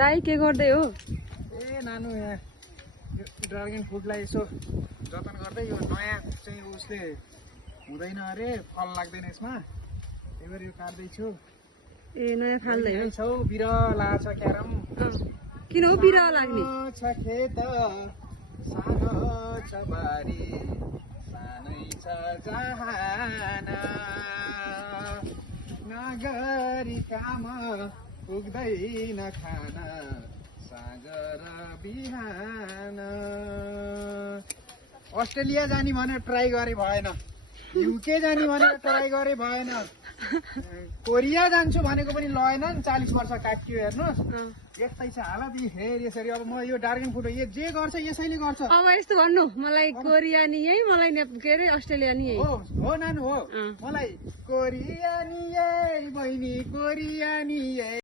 दाइ के गर्दै हो? ए नानु यहाँ यो ड्रागन फ्रुटलाई यसो जतन गर्दै यो नयाँ चाहिँ उसले हुँदैन अरे फल लाग्दैन यसमा त्यही भएर यो काट्दैछु ए नयाँ फाल्दै हो छौ बिरला छ क्यारम किन हो बिरुवा लाग्ने छ खेत सानो छ बारी सानै छ जहान नगरी काम पुग्दैन खान साँझ र बिहान अस्ट्रेलिया जाने भनेर ट्राई गरे भएन युके जाने भनेर ट्राई गरे भएन कोरिया जान्छु भनेको पनि लगेन नि 40 वर्ष काटियो हेर्नुहोस् यस्तै छ हालत फेरि यसरी अब म यो ड्रागन फ्रुट यो जे गर्छ यसैले गर्छ अब यस्तो भन्नु मलाई कोरिया नि यही मलाई के अरे अस्ट्रेलिया नि यही हो नानु हो मलाई कोरिया नि यही बहिनी कोरिया नि यही